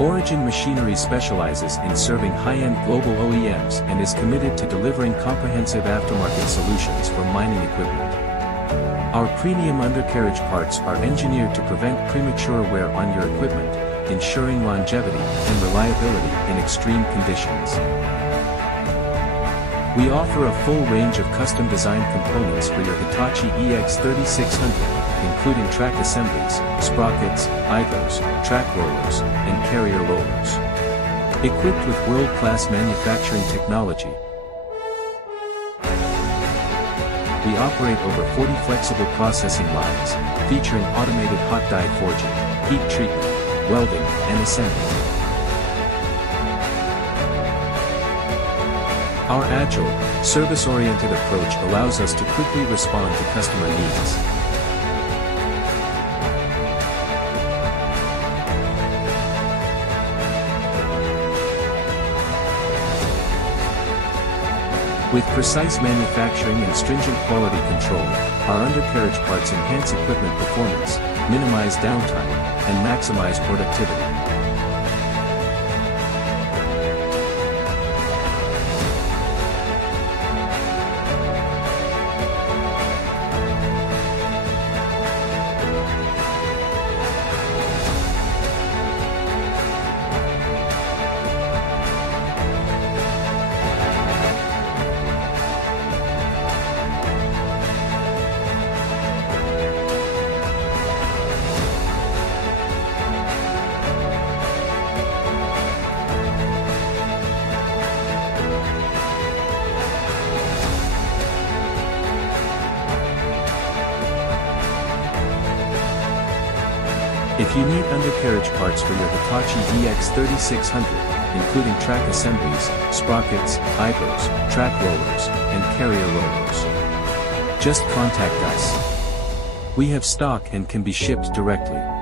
Origin Machinery specializes in serving high-end global OEMs and is committed to delivering comprehensive aftermarket solutions for mining equipment. Our premium undercarriage parts are engineered to prevent premature wear on your equipment, ensuring longevity and reliability in extreme conditions. We offer a full range of custom-designed components for your Hitachi EX3600, including track assemblies, sprockets, idlers, track rollers, and carrier rollers. Equipped with world-class manufacturing technology, we operate over 40 flexible processing lines, featuring automated hot die forging, heat treatment, welding, and assembly. Our agile, service-oriented approach allows us to quickly respond to customer needs. With precise manufacturing and stringent quality control, our undercarriage parts enhance equipment performance, minimize downtime, and maximize productivity. If you need undercarriage parts for your Hitachi EX3600, including track assemblies, sprockets, idlers, track rollers, and carrier rollers, just contact us. We have stock and can be shipped directly.